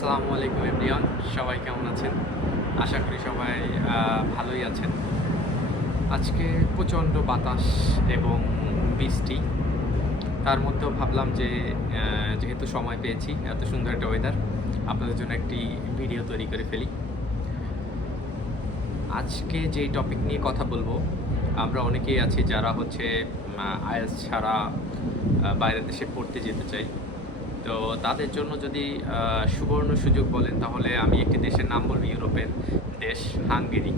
আসসালামু আলাইকুম এভরিওয়ান, সবাই কেমন আছেন? আশা করি সবাই ভালোই আছেন। আজকে প্রচণ্ড বাতাস এবং বৃষ্টি, তার মধ্যেও ভাবলাম যে যেহেতু সময় পেয়েছি, এত সুন্দর একটা ওয়েদার, আপনাদের জন্য একটি ভিডিও তৈরি করে ফেলি। আজকে যেই টপিক নিয়ে কথা বলবো, আমরা অনেকেই আছি যারা হচ্ছে আইএলটিএস ছাড়া বাইরের দেশে পড়তে যেতে চাই। তো তাদের জন্য যদি সুবর্ণ সুযোগ বলেন, তাহলে আমি একটি দেশের নাম বলবো, ইউরোপের দেশ হাঙ্গেরি।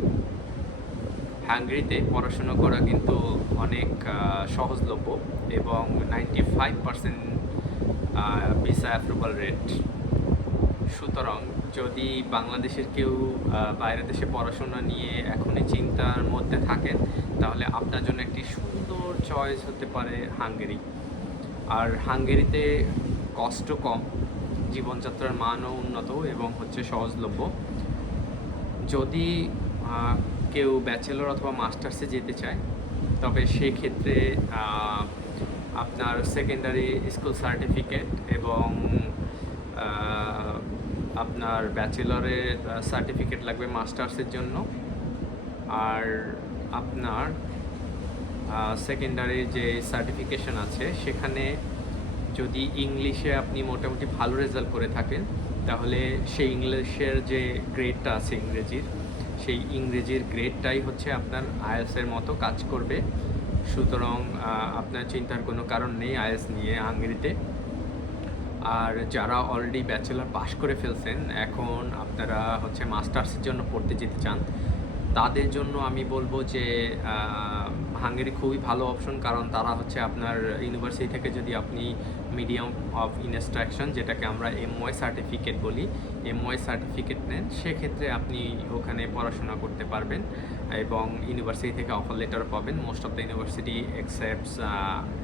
হাঙ্গেরিতে পড়াশোনা করা কিন্তু অনেক সহজলভ্য এবং 95% ভিসা অ্যাপ্রুভাল রেট। সুতরাং যদি বাংলাদেশের কেউ বাইরের দেশে পড়াশোনা নিয়ে এখনই চিন্তার মধ্যে থাকেন, তাহলে আপনার জন্য একটি সুন্দর চয়েস হতে পারে হাঙ্গেরি। আর হাঙ্গেরিতে কষ্ট কম, জীবনযাত্রার মানও উন্নত এবং হচ্ছে সহজলভ্য। যদি কেউ ব্যাচেলর অথবা মাস্টার্সে যেতে চায়, তবে সেক্ষেত্রে আপনার সেকেন্ডারি স্কুল সার্টিফিকেট এবং আপনার ব্যাচেলরের সার্টিফিকেট লাগবে মাস্টার্সের জন্য। আর আপনার সেকেন্ডারি যে সার্টিফিকেশন আছে, সেখানে যদি ইংলিশে আপনি মোটামুটি ভালো রেজাল্ট করে থাকেন, তাহলে সেই ইংলিশের যে গ্রেডটা আছে ইংরেজির, সেই ইংরেজির গ্রেডটাই হচ্ছে আপনার আইএলটিএসের মতো কাজ করবে। সুতরাং আপনার চিন্তার কোনো কারণ নেই আইএলটিএস নিয়ে হাঙ্গেরিতে। আর যারা অলরেডি ব্যাচেলর পাশ করে ফেলছেন, এখন আপনারা হচ্ছে মাস্টার্সের জন্য পড়তে যেতে চান, তাদের জন্য আমি বলবো যে হাঙ্গেরি খুবই ভালো অপশন। কারণ তারা হচ্ছে আপনার ইউনিভার্সিটি থেকে যদি আপনি মিডিয়াম অফ ইনস্ট্রাকশন, যেটাকে আমরা এমওয়াই সার্টিফিকেট বলি, এমওয়াই সার্টিফিকেট নেন, সেক্ষেত্রে আপনি ওখানে পড়াশোনা করতে পারবেন এবং ইউনিভার্সিটি থেকে অফার লেটার পাবেন। Most of the university accepts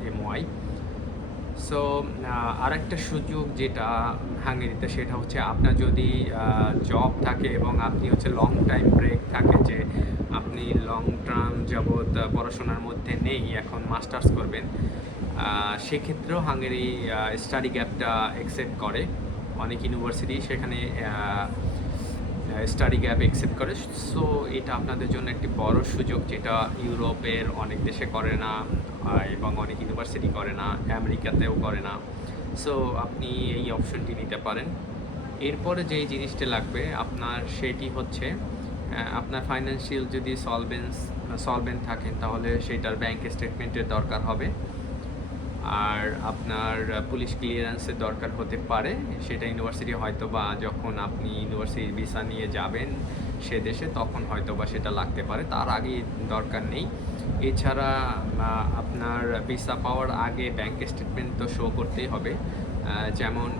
MY. So আরেকটা সুযোগ যেটা হাঙ্গেরিতে, সেটা হচ্ছে আপনার যদি জব থাকে এবং আপনি হচ্ছে লং টাইম ব্রেক থাকে, যে আপনি লং টার্ম যাবৎ পড়াশোনার মধ্যে নেই, এখন মাস্টার্স করবেন, সেক্ষেত্রেও হাঙ্গেরি স্টাডি গ্যাপটা অ্যাকসেপ্ট করে। অনেক ইউনিভার্সিটি সেখানে স্টাডি গ্যাপ অ্যাকসেপ্ট করে। সো এটা আপনাদের জন্য একটি বড় সুযোগ, যেটা ইউরোপের অনেক দেশে করে না এবং অনেক ইউনিভার্সিটি করে না, আমেরিকাতেও করে না। সো আপনি এই অপশনটি নিতে পারেন। এরপরে যেই জিনিসটা লাগবে আপনার, সেটি হচ্ছে আপনার ফাইন্যান্সিয়াল যদি সলভেন্ট থাকেন, তাহলে সেটার ব্যাংক স্টেটমেন্টের দরকার হবে। আর আপনার পুলিশ ক্লিয়ারেন্সের দরকার হতে পারে, সেটা ইউনিভার্সিটি হয়তো বা যখন আপনি ইউনিভার্সিটির ভিসা নিয়ে যাবেন সে দেশে, তখন হয়তো বা সেটা লাগতে পারে, তার আগে দরকার নেই। এছাড়া আপনার ভিসা পাওয়ার আগে ব্যাংক স্টেটমেন্ট তো শো করতেই হবে। যেমন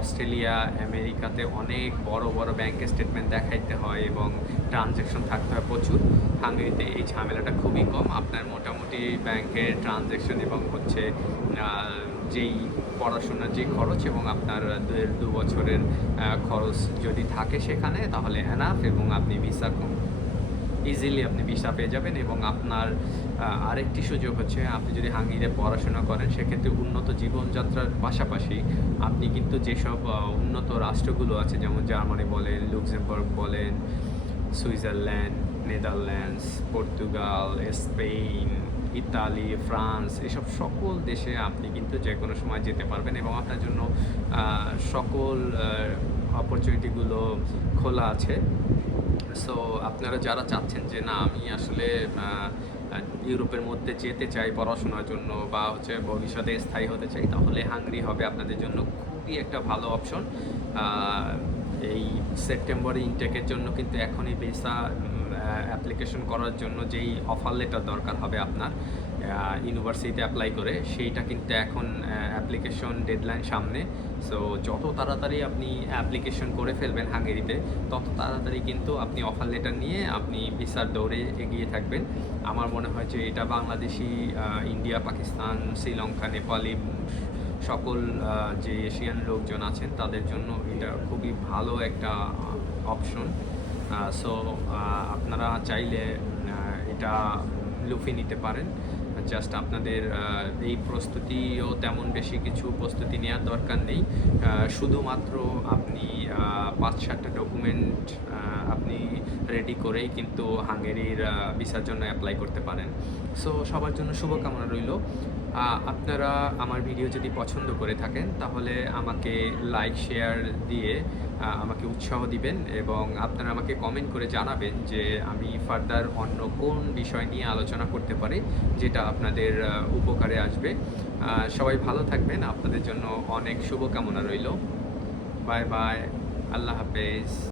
অস্ট্রেলিয়া, আমেরিকাতে অনেক বড় বড় ব্যাংক স্টেটমেন্ট দেখাইতে হয় এবং ট্রানজ্যাকশন থাকতে হয় প্রচুর। হাঙ্গেরিতে এই ঝামেলাটা খুবই কম। আপনার মোটামুটি ব্যাংকের ট্রানজ্যাকশন এবং হচ্ছে যেই পড়াশোনার যে খরচ এবং আপনার 1.5-2 বছরের খরচ যদি থাকে সেখানে, তাহলে এনাফ এবং আপনি ভিসা ইজিলি আপনি ভিসা পেয়ে যাবেন। এবং আপনার আরেকটি সুযোগ হচ্ছে, আপনি যদি হাঙ্গেরিতে পড়াশোনা করেন, সেক্ষেত্রে উন্নত জীবনযাত্রার পাশাপাশি আপনি কিন্তু যেসব উন্নত রাষ্ট্রগুলো আছে, যেমন জার্মানি বলেন, লুক্সেমবার্গ বলেন, Switzerland, Netherlands, Portugal, Spain, Italy, France, এসব সকল দেশে আপনি কিন্তু যে কোনো সময় যেতে পারবেন এবং আপনার জন্য সকল অপরচুনিটিগুলো খোলা আছে। সো আপনারা যারা চাচ্ছেন যে না, আমি আসলে ইউরোপের মধ্যে যেতে চাই পড়াশোনার জন্য, বা হচ্ছে ভবিষ্যতে স্থায়ী হতে চাই, তাহলে হাঙ্গেরি হবে আপনাদের জন্য খুবই একটা ভালো অপশন। এই সেপ্টেম্বরে ইনটেকের জন্য কিন্তু এখনই ভিসা অ্যাপ্লিকেশন করার জন্য যেই অফার লেটার দরকার হবে আপনার ইউনিভার্সিটিতে অ্যাপ্লাই করে, সেইটা কিন্তু এখন অ্যাপ্লিকেশন ডেডলাইন সামনে। সো যত তাড়াতাড়ি আপনি অ্যাপ্লিকেশন করে ফেলবেন হাঙ্গেরিতে, তত তাড়াতাড়ি কিন্তু আপনি অফার লেটার নিয়ে আপনি ভিসার দৌড়ে এগিয়ে থাকবেন। আমার মনে হয় যে এটা বাংলাদেশি, ইন্ডিয়া, পাকিস্তান, শ্রীলঙ্কা, নেপালি সকল যে এশিয়ান লোকজন আছেন, তাদের জন্য এটা খুবই ভালো একটা অপশন। সো আপনারা চাইলে এটা লুফে নিতে পারেন। জাস্ট আপনাদের এই প্রস্তুতিও তেমন বেশি কিছু প্রস্তুতি নেওয়ার দরকার নেই। শুধুমাত্র আপনি ৫-৭টা ডকুমেন্ট আপনি রেডি করেই কিন্তু হাঙ্গেরির ভিসার জন্য অ্যাপ্লাই করতে পারেন। সো সবার জন্য শুভকামনা রইল। আপনারা আমার ভিডিও যদি পছন্দ করে থাকেন তাহলে আমাকে লাইক শেয়ার দিয়ে আমাকে উৎসাহ দিবেন, এবং আপনারা আমাকে কমেন্ট করে জানাবেন যে আমি ফার্দার অন্য কোন বিষয় নিয়ে আলোচনা করতে পারি যেটা আপনাদের উপকারে আসবে। সবাই ভালো থাকবেন, আপনাদের জন্য অনেক শুভকামনা রইল। বাই বাই, আল্লাহ হাফেজ।